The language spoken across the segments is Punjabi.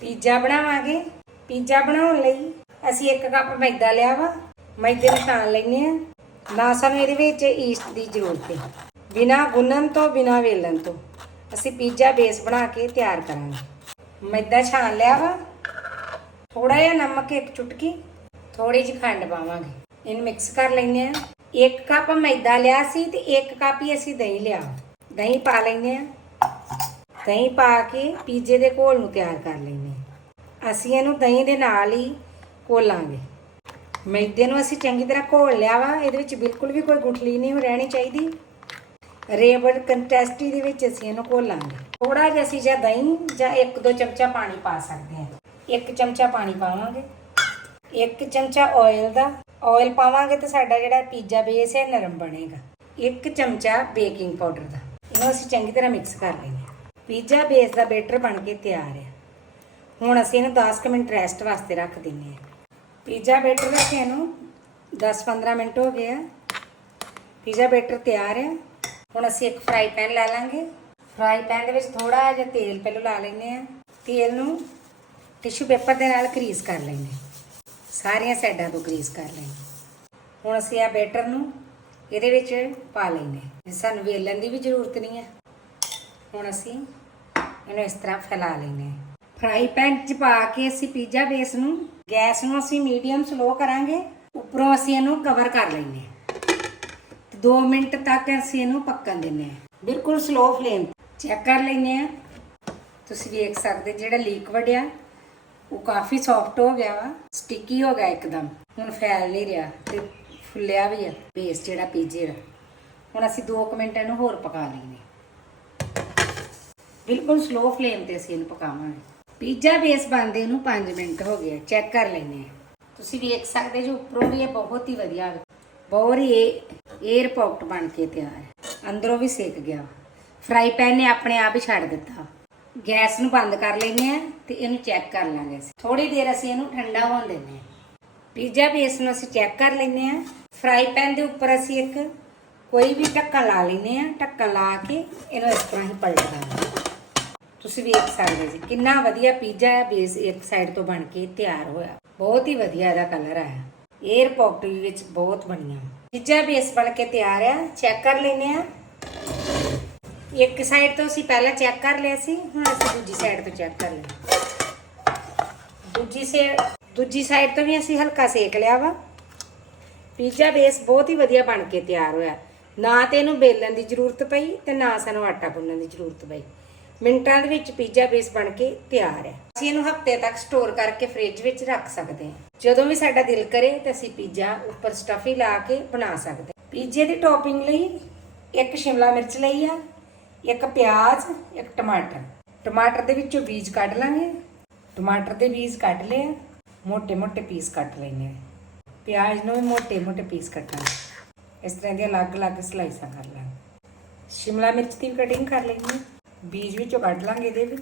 ਪੀਜ਼ਾ ਬਣਾਵਾਂਗੇ। ਪੀਜ਼ਾ ਬਣਾਉਣ ਲਈ ਅਸੀਂ ਇੱਕ ਕੱਪ ਮੈਦਾ ਲਿਆ ਵਾ। ਮੈਦੇ ਨੂੰ ਛਾਣ ਲੈਨੇ ਆ ਨਾ ਸਾਨੂੰ ਇਹਦੇ ਵਿੱਚ ਈਸਟ ਦੀ ਜ਼ਰੂਰਤ ਹੈ। ਬਿਨਾ ਗੁੰਨਣ ਤੋਂ, ਬਿਨਾ ਵੇਲਣ ਤੋਂ ਅਸੀਂ ਪੀਜ਼ਾ ਬੇਸ ਬਣਾ ਕੇ ਤਿਆਰ ਕਰਾਂਗੇ। ਮੈਦਾ ਛਾਣ ਲਿਆ ਵਾ। ਥੋੜਾ ਜਿਹਾ ਨਮਕ ਇੱਕ ਚੁਟਕੀ ਥੋੜੀ ਜਿਹੀ ਖੰਡ ਪਾਵਾਂਗੇ। ਇਹਨੂੰ ਮਿਕਸ ਕਰ ਲੈਨੇ ਆ ਇੱਕ ਕੱਪ ਮੈਦਾ ਲਿਆ ਸੀ ਤੇ ਇੱਕ ਕੱਪ ਹੀ ਅਸੀਂ ਦਹੀਂ ਲਿਆ ਦਹੀਂ ਪਾ ਲੈਨੇ ਆ ਦਹੀਂ ਪਾ ਕੇ ਪੀਜ਼ੇ ਦੇ ਘੋਲ ਨੂੰ ਤਿਆਰ ਕਰ ਲੈਨੇ ਆ ਅਸੀਂ ਇਹਨੂੰ ਦਹੀਂ ਦੇ ਨਾਲ ਹੀ ਘੋਲਾਂਗੇ। ਮੈਦੇ ਨੂੰ ਅਸੀਂ ਚੰਗੀ ਤਰ੍ਹਾਂ ਘੋਲ ਲਿਆ ਵਾ, ਇਹਦੇ ਵਿੱਚ ਬਿਲਕੁਲ ਵੀ ਕੋਈ ਗੁਠਲੀ ਨਹੀਂ ਰਹਿਣੀ ਚਾਹੀਦੀ। ਰੇਬਰ ਕੰਟੈਸਟੀ ਦੇ ਵਿੱਚ ਅਸੀਂ ਇਹਨੂੰ ਘੋਲਾਂਗੇ। ਥੋੜਾ ਜਿਹਾ ਅਸੀਂ ਜਾਂ ਦਹੀਂ ਜਾਂ ਇੱਕ ਦੋ ਚਮਚਾ ਪਾਣੀ ਪਾ ਸਕਦੇ ਹਾਂ। ਇੱਕ ਚਮਚਾ ਪਾਣੀ ਪਾਵਾਂਗੇ। ਇੱਕ ਚਮਚਾ ਆਇਲ ਦਾ। ਆਇਲ ਪਾਵਾਂਗੇ ਤੇ ਸਾਡਾ ਜਿਹੜਾ ਪੀਜ਼ਾ ਬੇਸ ਹੈ ਨਰਮ ਬਣੇਗਾ। ਇੱਕ ਚਮਚਾ ਬੇਕਿੰਗ ਪਾਊਡਰ ਦਾ। ਇਹਨੂੰ ਅਸੀਂ ਚੰਗੀ ਤਰ੍ਹਾਂ ਮਿਕਸ ਕਰ ਲੈਂਦੇ ਹਾਂ। ਪੀਜ਼ਾ ਬੇਸ ਦਾ ਬੈਟਰ ਬਣ ਕੇ ਤਿਆਰ ਹੈ। ਹੁਣ ਅਸੀਂ ਇਹਨੂੰ 10 ਕੁ ਮਿੰਟ ਰੈਸਟ ਵਾਸਤੇ ਰੱਖ ਦਿੰਦੇ ਹਾਂ। ਪੀਜ਼ਾ ਬੈਟਰ ਰੱਖੇ ਇਹਨੂੰ 10-15 ਮਿੰਟ ਹੋ ਗਏ ਆ। ਪੀਜ਼ਾ ਬੇਟਰ ਤਿਆਰ ਆ। ਹੁਣ ਅਸੀਂ ਇੱਕ ਫਰਾਈ ਪੈਨ ਲੈ ਲਾਂਗੇ। ਫਰਾਈ ਪੈਨ ਦੇ ਵਿੱਚ ਥੋੜਾ ਜਿਹਾ ਤੇਲ ਪਹਿਲਾਂ ਲਾ ਲੈਂਦੇ ਆ ਤੇਲ ਨੂੰ ਟਿਸ਼ੂ ਪੇਪਰ ਦੇ ਨਾਲ ਗਰੀਸ ਕਰ ਲੈਂਦੇ ਸਾਰੀਆਂ ਸਾਈਡਾਂ ਤੋਂ ਗਰੀਸ ਕਰ ਲੈਂਦੇ ਹੁਣ ਅਸੀਂ ਆ ਬੇਟਰ ਨੂੰ ਇਹਦੇ ਵਿੱਚ ਪਾ ਲੈਂਦੇ ਹਾਂ। ਸਾਨੂੰ ਵੇਲਣ ਦੀ ਵੀ ਜ਼ਰੂਰਤ ਨਹੀਂ ਹੈ। ਹੁਣ ਅਸੀਂ ਇਹਨੂੰ ਇਸ ਤਰ੍ਹਾਂ ਫੈਲਾ ਲੈਂਦੇ ਹਾਂ। ਫਰਾਈ ਪੈਨ 'ਚ ਪਾ ਕੇ ਅਸੀਂ ਪੀਜ਼ਾ ਬੇਸ ਨੂੰ, ਗੈਸ ਨੂੰ ਅਸੀਂ ਮੀਡੀਅਮ ਸਲੋ ਕਰਾਂਗੇ, ਉੱਪਰੋਂ ਅਸੀਂ ਇਹਨੂੰ ਕਵਰ ਕਰ ਲੈਂਦੇ ਹਾਂ। 2 ਮਿੰਟ ਤੱਕ ਅਸੀਂ ਇਹਨੂੰ ਪੱਕਣ ਦਿੰਦੇ ਹਾਂ। ਬਿਲਕੁਲ ਸਲੋ ਫਲੇਮ ਚੈੱਕ ਕਰ ਲੈਂਦੇ ਆ ਤੁਸੀਂ ਵੇਖ ਸਕਦੇ ਜਿਹੜਾ ਲਿਕਵਿਡ ਆ ਉਹ ਕਾਫੀ ਸੌਫਟ ਹੋ ਗਿਆ ਵਾ ਸਟਿੱਕੀ ਹੋ ਗਿਆ ਇੱਕਦਮ। ਹੁਣ ਫੈਲ ਨਹੀਂ ਰਿਹਾ ਤੇ ਫੁੱਲਿਆ ਵੀ ਆ ਬੇਸ ਜਿਹੜਾ ਪੀਜ਼ੇ ਦਾ। ਹੁਣ ਅਸੀਂ 2 ਮਿੰਟ ਇਹਨੂੰ ਹੋਰ ਪਕਾ ਲੈਂਦੇ ਬਿਲਕੁਲ ਸਲੋ ਫਲੇਮ ਤੇ ਅਸੀਂ ਇਹਨੂੰ ਪਕਾਵਾਂਗੇ। ਪੀਜ਼ਾ ਬੇਸ ਬਣਦੇ ਨੂੰ 5 ਮਿੰਟ ਹੋ ਗਏ ਚੈੱਕ ਕਰ ਲੈਂਦੇ ਆ। ਤੁਸੀਂ ਵੇਖ ਸਕਦੇ ਜੋ ਉੱਪਰੋਂ ਵੀ ਇਹ ਬਹੁਤ ਹੀ ਵਧੀਆ। ਬਹੁਤ ਹੀ 에ਅਰ ਪੌਕਟ ਬਣ ਕੇ ਤਿਆਰ ਅੰਦਰੋਂ ਵੀ ਸੇਕ ਗਿਆ ਫਰਾਈ ਪੈਨ ਨੇ ਆਪਣੇ ਆਪ ਹੀ ਛੱਡ ਦਿੱਤਾ ਗੈਸ ਨੂੰ ਬੰਦ ਕਰ ਲੈਂਦੇ ਆ ਤੇ ਇਹਨੂੰ ਚੈੱਕ ਕਰ ਲਾਂਗੇ ਅਸੀਂ। ਥੋੜੀ ਦੇਰ ਅਸੀਂ ਇਹਨੂੰ ਠੰਡਾ ਹੋਣ ਦਿੰਦੇ ਆ। ਪੀਜ਼ਾ ਬੇਸ ਨੂੰ ਅਸੀਂ ਚੈੱਕ ਕਰ ਲੈਂਦੇ ਆ। ਫਰਾਈ ਪੈਨ ਦੇ ਉੱਪਰ ਅਸੀਂ ਇੱਕ ਕੋਈ ਵੀ ਢੱਕਣ ਲਾ ਲੈਂਦੇ ਆ। ਢੱਕਣ ਲਾ ਕੇ ਇਹਨੂੰ ਇਸ ਤਰ੍ਹਾਂ ਹੀ ਪਲਟ ਦਾਂਗੇ ਤੁਸੀਂ ਵੇਖ ਸਕਦੇ ਜੀ ਕਿੰਨਾ ਵਧੀਆ ਪੀਜ਼ਾ ਹੈ ਬੇਸ ਇੱਕ ਸਾਈਡ ਤੋਂ ਬਣ ਕੇ ਤਿਆਰ ਹੋਇਆ। ਬਹੁਤ ਹੀ ਵਧੀਆ ਇਹਦਾ ਕਲਰ ਆਇਆ। 에ਅਰ ਪੌਕਟ ਵਿੱਚ ਬਹੁਤ ਬਣੀਆਂ। ਪੀਜ਼ਾ ਬੇਸ ਬਣ ਕੇ ਤਿਆਰ ਆ। ਚੈੱਕ ਕਰ ਲੈਨੇ ਆ। ਇੱਕ ਸਾਈਡ ਤੋਂ ਅਸੀਂ ਪਹਿਲਾਂ ਚੈੱਕ ਕਰ ਲਿਆ ਸੀ, ਹੁਣ ਅਸੀਂ ਦੂਜੀ ਸਾਈਡ ਤੋਂ ਚੈੱਕ ਕਰ ਲਿਆ। ਦੂਜੀ ਸੇ, ਦੂਜੀ ਸਾਈਡ ਤੋਂ ਵੀ ਅਸੀਂ ਹਲਕਾ ਸੇਕ ਲਿਆ ਵਾ। ਪੀਜ਼ਾ ਬੇਸ ਬਹੁਤ ਹੀ ਵਧੀਆ ਬਣ ਕੇ ਤਿਆਰ ਹੋਇਆ। ਨਾ ਤੇ ਇਹਨੂੰ ਬੇਲਣ ਦੀ ਜ਼ਰੂਰਤ ਪਈ ਤੇ ਨਾ ਸਾਨੂੰ ਆਟਾ ਗੁੰਨਣ ਦੀ ਜ਼ਰੂਰਤ ਪਈ। ਮਿੰਟਾਂ ਦੇ ਵਿੱਚ ਪੀਜ਼ਾ ਬੇਸ ਬਣ ਕੇ ਤਿਆਰ ਹੈ। ਅਸੀਂ ਇਹਨੂੰ ਹਫ਼ਤੇ ਤੱਕ ਸਟੋਰ ਕਰਕੇ ਫ੍ਰਿਜ ਵਿੱਚ ਰੱਖ ਸਕਦੇ ਹਾਂ। ਜਦੋਂ ਵੀ ਸਾਡਾ ਦਿਲ ਕਰੇ ਤਾਂ ਅਸੀਂ ਪੀਜ਼ਾ ਉੱਪਰ ਸਟਫਿੰਗ ਲਾ ਕੇ ਬਣਾ ਸਕਦੇ ਹਾਂ। ਪੀਜ਼ੇ ਦੀ ਟੋਪਿੰਗ ਲਈ ਇੱਕ ਸ਼ਿਮਲਾ ਮਿਰਚ ਲਈ ਆ, ਇੱਕ ਪਿਆਜ਼, ਇੱਕ ਟਮਾਟਰ। ਟਮਾਟਰ ਦੇ ਵਿੱਚੋਂ ਬੀਜ ਕੱਢ ਲਾਂਗੇ। ਟਮਾਟਰ ਦੇ ਬੀਜ ਕੱਢ ਲਏ ਆ ਮੋਟੇ ਮੋਟੇ ਪੀਸ ਕੱਟ ਲੈਣੇ ਆ ਪਿਆਜ਼ ਨੂੰ ਵੀ ਮੋਟੇ ਮੋਟੇ ਪੀਸ ਕੱਟਾਂਗੇ। ਇਸ ਤਰ੍ਹਾਂ ਦੀਆਂ ਅਲੱਗ-ਅਲੱਗ ਸਲਾਈਸਾਂ ਕਰ ਲਾਂਗੇ। ਸ਼ਿਮਲਾ ਮਿਰਚ ਦੀ ਕਟਿੰਗ ਕਰ ਲੈਣੀ ਹੈ। ਬੀਜ ਵਿੱਚੋਂ ਕੱਢ ਲਾਂਗੇ ਇਹਦੇ ਵੀ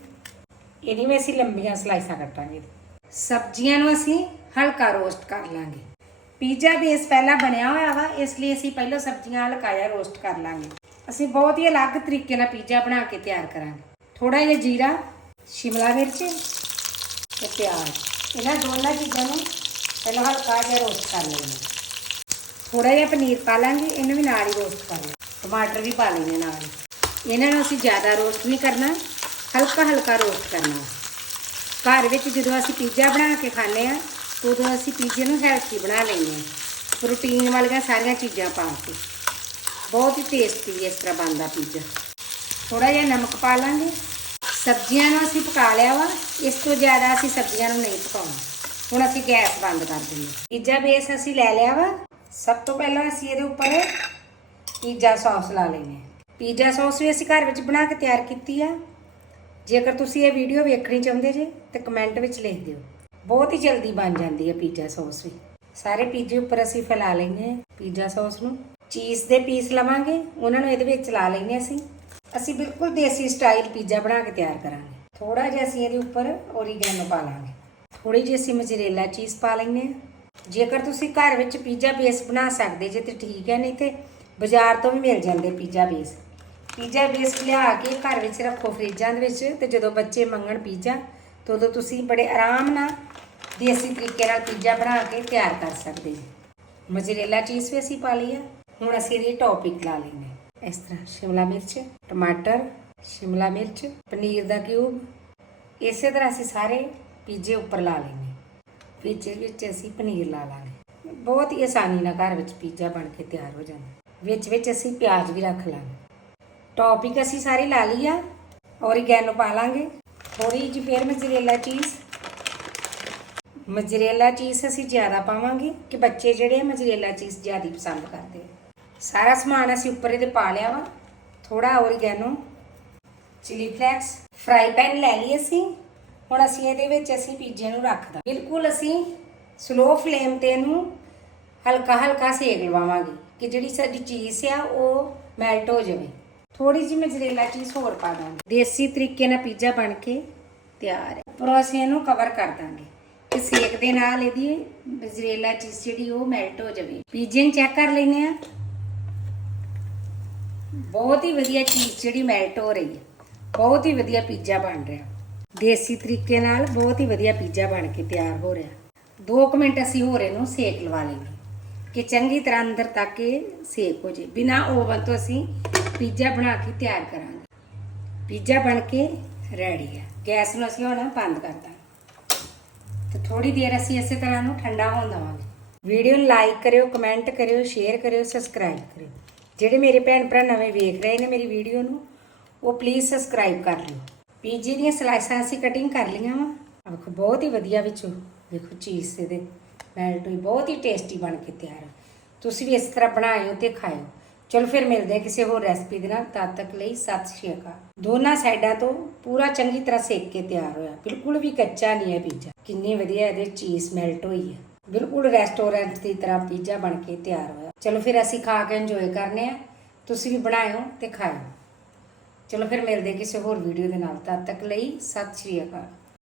ਇਹਨੀ ਵੀ ਅਸੀਂ ਲੰਬੀਆਂ ਸਲਾਈਸਾਂ ਕੱਟਾਂਗੇ ਸਬਜ਼ੀਆਂ ਨੂੰ ਅਸੀਂ ਹਲਕਾ ਰੋਸਟ ਕਰ ਲਾਂਗੇ। ਪੀਜ਼ਾ ਬੇਸ ਪਹਿਲਾਂ ਬਣਿਆ ਹੋਇਆ ਵਾ, ਇਸ ਲਈ ਅਸੀਂ ਪਹਿਲਾਂ ਸਬਜ਼ੀਆਂ ਹਲਕਾਇਆ ਰੋਸਟ ਕਰ ਲਾਂਗੇ। ਅਸੀਂ ਬਹੁਤ ਹੀ ਅਲੱਗ ਤਰੀਕੇ ਨਾਲ ਪੀਜ਼ਾ ਬਣਾ ਕੇ ਤਿਆਰ ਕਰਾਂਗੇ। ਥੋੜਾ ਜਿਹਾ ਜੀਰਾ, ਸ਼ਿਮਲਾ ਮਿਰਚ ਤੇ ਪਿਆਜ਼। ਇਹਨਾਂ ਦੋਨਾਂ ਚੀਜ਼ਾਂ ਨੂੰ ਪਹਿਲਾਂ ਹਲਕਾ ਜਿਹਾ ਰੋਸਟ ਕਰ ਲੈਣਾ ਥੋੜਾ ਜਿਹਾ ਪਨੀਰ ਪਾ ਲਾਂਗੇ, ਇਹਨੂੰ ਵੀ ਨਾਲ ਹੀ ਰੋਸਟ ਕਰ ਲਾਂਗੇ ਟਮਾਟਰ ਵੀ ਪਾ ਲੈਣੇ ਨਾਲ ਹੀ। ਇਹਨਾਂ ਨੂੰ ਅਸੀਂ ਜ਼ਿਆਦਾ ਰੋਸਟ ਨਹੀਂ ਕਰਨਾ ਹਲਕਾ ਹਲਕਾ ਰੋਸਟ ਕਰਨਾ। ਘਰ ਵਿੱਚ ਜਦੋਂ ਅਸੀਂ ਪੀਜ਼ਾ ਬਣਾ ਕੇ ਖਾਂਦੇ ਆ ਉਦੋਂ ਅਸੀਂ ਪੀਜ਼ੇ ਨੂੰ ਹੈਲਥੀ ਬਣਾ ਲੈਂਦੇ ਆ ਪ੍ਰੋਟੀਨ ਵਾਲੀਆਂ ਸਾਰੀਆਂ ਚੀਜ਼ਾਂ ਪਾ ਕੇ। ਬਹੁਤ ਹੀ ਟੇਸਟੀ ਇਸ ਤਰ੍ਹਾਂ ਬਣਦਾ ਪੀਜ਼ਾ। ਥੋੜਾ ਜਿਹਾ ਨਮਕ ਪਾ ਲਾਂਗੇ। ਸਬਜ਼ੀਆਂ ਨੂੰ ਅਸੀਂ ਪਕਾ ਲਿਆ ਵਾ, ਇਸ ਤੋਂ ਜ਼ਿਆਦਾ ਅਸੀਂ ਸਬਜ਼ੀਆਂ ਨੂੰ ਨਹੀਂ ਪਕਾਉਣਾ। ਹੁਣ ਅਸੀਂ ਗੈਸ ਬੰਦ ਕਰ ਦਿੰਦੇ ਪੀਜ਼ਾ ਬੇਸ ਅਸੀਂ ਲੈ ਲਿਆ ਵਾ। ਸਭ ਤੋਂ ਪਹਿਲਾਂ ਅਸੀਂ ਇਹਦੇ ਉੱਪਰ ਪੀਜ਼ਾ ਸੌਸ ਲਾ ਲੈਂਦੇ ਹੈ। ਪੀਜ਼ਾ ਸੌਸ ਵੀ ਅਸੀਂ ਘਰ ਵਿੱਚ ਬਣਾ ਕੇ ਤਿਆਰ ਕੀਤੀ ਆ। ਜੇਕਰ ਤੁਸੀਂ ਇਹ ਵੀਡੀਓ ਵੇਖਣੀ ਚਾਹੁੰਦੇ ਜੇ, ਤਾਂ ਕਮੈਂਟ ਵਿੱਚ ਲਿਖ ਦਿਓ। ਬਹੁਤ ਹੀ ਜਲਦੀ ਬਣ ਜਾਂਦੀ ਹੈ ਪੀਜ਼ਾ ਸੌਸ ਵੀ। ਸਾਰੇ ਪੀਜ਼ੇ ਉੱਪਰ ਅਸੀਂ ਫੈਲਾ ਲੈਂਦੇ ਹਾਂ ਪੀਜ਼ਾ ਸੌਸ ਨੂੰ। ਚੀਜ਼ ਦੇ ਪੀਸ ਲਵਾਂਗੇ, ਉਹਨਾਂ ਨੂੰ ਇਹਦੇ ਵਿੱਚ ਲਾ ਲੈਂਦੇ ਹਾਂ ਅਸੀਂ। ਅਸੀਂ ਬਿਲਕੁਲ ਦੇਸੀ ਸਟਾਈਲ ਪੀਜ਼ਾ ਬਣਾ ਕੇ ਤਿਆਰ ਕਰਾਂਗੇ। ਥੋੜਾ ਜਿਹਾ ਅਸੀਂ ਇਹਦੇ ਉੱਪਰ ਓਰੀਗੈਨੋ ਪਾ ਲਾਂਗੇ। ਥੋੜੀ ਜਿਹੀ ਅਸੀਂ ਮੋਜ਼ਰੇਲਾ ਚੀਜ਼ ਪਾ ਲੈਂਦੇ ਹਾਂ। ਜੇਕਰ ਤੁਸੀਂ ਘਰ ਵਿੱਚ ਪੀਜ਼ਾ ਬੇਸ ਬਣਾ ਸਕਦੇ ਜੇ, ਤੇ ਠੀਕ ਹੈ, ਨਹੀਂ ਤੇ ਬਾਜ਼ਾਰ ਤੋਂ ਵੀ ਮਿਲ ਜਾਂਦੇ ਪੀਜ਼ਾ ਬੇਸ ਪੀਜ਼ਾ ਬੇਸ ਲਿਆ ਕੇ ਘਰ ਵਿੱਚ ਰੱਖੋ ਫਰਿੱਜਾਂ ਦੇ ਵਿੱਚ ਤੇ ਜਦੋਂ ਬੱਚੇ ਮੰਗਣ ਪੀਜ਼ਾ, ਤਾਂ ਉਦੋਂ ਤੁਸੀਂ ਬੜੇ ਆਰਾਮ ਨਾਲ ਦੇਸੀ ਤਰੀਕੇ ਨਾਲ ਪੀਜ਼ਾ ਬਣਾ ਕੇ ਤਿਆਰ ਕਰ ਸਕਦੇ ਜੀ ਮੋਜ਼ਰੇਲਾ ਚੀਜ਼ ਵੀ ਅਸੀਂ ਪਾ ਲਈ ਆ। ਹੁਣ ਅਸੀਂ ਇਹਦੀ ਟੌਪਿੰਗ ਲਾ ਲੈਂਦੇ ਹਾਂ। ਇਸ ਤਰ੍ਹਾਂ ਸ਼ਿਮਲਾ ਮਿਰਚ, ਟਮਾਟਰ, ਸ਼ਿਮਲਾ ਮਿਰਚ, ਪਨੀਰ ਦਾ ਕਿਊਬ ਇਸੇ ਤਰ੍ਹਾਂ ਅਸੀਂ ਸਾਰੇ ਪੀਜ਼ੇ ਉੱਪਰ ਲਾ ਲੈਂਦੇ ਹਾਂ। ਵਿੱਚ ਵਿੱਚ ਅਸੀਂ ਪਨੀਰ ਲਾ ਲਾਂਗੇ। ਬਹੁਤ ਹੀ ਆਸਾਨੀ ਨਾਲ ਘਰ ਵਿੱਚ ਪੀਜ਼ਾ ਬਣ ਕੇ ਤਿਆਰ ਹੋ ਜਾਂਦਾ। ਵਿੱਚ ਵਿੱਚ ਅਸੀਂ ਪਿਆਜ਼ ਵੀ ਰੱਖ ਲਾਂਗੇ। ਟੌਪਿਕ ਅਸੀਂ ਸਾਰੀ ਲਾ ਲਈ ਆ। ਔਰੀਗੈਨੋ ਪਾ ਲਾਂਗੇ। ਥੋੜੀ ਜਿਹੀ ਫਿਰ ਮਜਰੇਲਾ ਚੀਜ਼ ਮਜਰੇਲਾ ਚੀਜ਼ ਅਸੀਂ ਜ਼ਿਆਦਾ ਪਾਵਾਂਗੇ ਕਿ ਬੱਚੇ ਜਿਹੜੇ ਆ ਮਜਰੇਲਾ ਚੀਜ਼ ਜ਼ਿਆਦਾ ਪਸੰਦ ਕਰਦੇ ਸਾਰਾ ਸਮਾਨ ਅਸੀਂ ਉੱਪਰ ਇਹਦੇ ਪਾ ਲਿਆ ਵਾ। ਥੋੜਾ oregano chilli flakes fry pan ਲੈ ਲਈ ਅਸੀਂ। ਹੁਣ ਅਸੀਂ ਇਹਦੇ ਵਿੱਚ ਅਸੀਂ ਪੀਜ਼ੇ ਨੂੰ ਰੱਖਦਾ ਬਿਲਕੁਲ ਅਸੀਂ ਸਲੋ ਫਲੇਮ ਤੇ ਇਹਨੂੰ ਹਲਕਾ ਹਲਕਾ ਸੇਕ ਲਵਾਵਾਂਗੇ ਕਿ ਜਿਹੜੀ ਸਾਡੀ ਚੀਜ਼ ਆ ਉਹ ਮੈਲਟ ਹੋ ਜਾਵੇ। ਥੋੜੀ ਜਿਹੀ ਮੋਜ਼ਰੇਲਾ ਚੀਜ਼ ਹੋਰ ਪਾ ਦਾਂਗੇ। ਦੇਸੀ ਤਰੀਕੇ ਨਾਲ ਪੀਜ਼ਾ ਬਣ ਕੇ ਤਿਆਰ ਹੈ। ਉੱਪਰੋਂ ਅਸੀਂ ਇਹਨੂੰ ਕਵਰ ਕਰ ਦਾਂਗੇ। ਕਿ ਸੇਕ ਦੇ ਨਾਲ ਇਹਦੀ ਮੋਜ਼ਰੇਲਾ ਚੀਜ਼ ਜਿਹੜੀ ਉਹ ਮੈਲਟ ਹੋ ਜਾਵੇ। ਪੀਜ਼ੇ ਨੂੰ ਚੈੱਕ ਕਰ ਲੈਨੇ ਆ ਬਹੁਤ ਹੀ ਵਧੀਆ ਚੀਜ਼ ਜਿਹੜੀ ਮੈਲਟ ਹੋ ਰਹੀ ਹੈ। ਬਹੁਤ ਹੀ ਵਧੀਆ ਪੀਜ਼ਾ ਬਣ ਰਿਹਾ। ਦੇਸੀ ਤਰੀਕੇ ਨਾਲ ਬਹੁਤ ਹੀ ਵਧੀਆ ਪੀਜ਼ਾ ਬਣ ਕੇ ਤਿਆਰ ਹੋ ਰਿਹਾ। 2 ਮਿੰਟ ਅਸੀਂ ਹੋਰ ਇਹਨੂੰ ਸੇਕ ਲਵਾ ਲਵਾਂਗੇ ਕਿ ਚੰਗੀ ਤਰ੍ਹਾਂ ਅੰਦਰ ਤੱਕ ਇਹ ਸੇਕ ਹੋ ਜੇ ਬਿਨਾ ਓਵਨ ਤੋਂ ਅਸੀਂ ਪੀਜ਼ਾ ਬਣਾ ਕੇ ਤਿਆਰ ਕਰਾਂਗੇ। ਪੀਜ਼ਾ ਬਣ ਕੇ ਰੈਡੀ ਹੈ ਗੈਸ ਨੂੰ ਅਸੀਂ ਹੁਣ ਬੰਦ ਕਰ ਦਾਂਗੇ। ਤੇ ਥੋੜੀ ਦੇਰ ਅਸੀਂ ਇਸੇ ਤਰ੍ਹਾਂ ਨੂੰ ਠੰਡਾ ਹੋਣ ਦੇਵਾਂਗੇ। ਵੀਡੀਓ ਨੂੰ ਲਾਈਕ ਕਰਿਓ ਕਮੈਂਟ ਕਰਿਓ ਸ਼ੇਅਰ ਕਰਿਓ ਸਬਸਕ੍ਰਾਈਬ ਕਰਿਓ। ਜਿਹੜੇ ਮੇਰੇ ਭੈਣ ਭਰਾ ਨਵੇਂ ਵੇਖ ਰਹੇ ਨੇ ਮੇਰੀ ਵੀਡੀਓ ਨੂੰ, ਉਹ ਪਲੀਜ਼ ਸਬਸਕ੍ਰਾਈਬ ਕਰ ਲਿਓ। ਪੀਜ਼ੇ ਦੀਆਂ ਸਲਾਈਸਾਂ ਅਸੀਂ ਕਟਿੰਗ ਕਰ ਲਈਆਂ ਵਾ। ਵੇਖੋ, ਬਹੁਤ ਹੀ ਵਧੀਆ ਵਿੱਚੋਂ ਦੇਖੋ ਚੀਜ਼ ਇਹਦੇ। ਮੈਲਟ ਹੋਈ, ਬਹੁਤ ਹੀ ਟੇਸਟੀ ਬਣ ਕੇ ਤਿਆਰ ਹੈ ਤੁਸੀਂ ਵੀ ਇਸ ਤਰ੍ਹਾਂ ਬਣਾਇਓ ਤੇ ਖਾਇਓ। ਚਲੋ ਫਿਰ ਮਿਲਦੇ ਹਾਂ ਕਿਸੇ ਹੋਰ ਰੈਸਪੀ ਦੇ ਨਾਲ। ਤਦ ਤੱਕ ਲਈ ਸਤਿ ਸ਼੍ਰੀ ਅਕਾਲ। ਦੋਨਾਂ ਸਾਈਡਾਂ ਤੋਂ ਪੂਰਾ ਚੰਗੀ ਤਰ੍ਹਾਂ ਸੇਕ ਕੇ ਤਿਆਰ ਹੋਇਆ। ਬਿਲਕੁਲ ਵੀ ਕੱਚਾ ਨਹੀਂ ਹੈ ਪੀਜ਼ਾ ਕਿੰਨੀ ਵਧੀਆ ਇਹਦੇ ਚੀਜ਼ ਮੈਲਟ ਹੋਈ ਹੈ। ਬਿਲਕੁਲ ਰੈਸਟੋਰੈਂਟ ਦੀ ਤਰ੍ਹਾਂ ਪੀਜ਼ਾ ਬਣ ਕੇ ਤਿਆਰ ਹੋਇਆ। ਚਲੋ ਫਿਰ ਅਸੀਂ ਖਾ ਕੇ ਇੰਜੋਏ ਕਰਨੇ ਆ ਤੁਸੀਂ ਵੀ ਬਣਾਇਓ ਤੇ ਖਾਇਓ। ਚਲੋ ਫਿਰ ਮਿਲਦੇ ਕਿਸੇ ਹੋਰ ਵੀਡੀਓ ਦੇ ਨਾਲ। ਤਦ ਤੱਕ ਲਈ ਸਤਿ ਸ਼੍ਰੀ ਅਕਾਲ।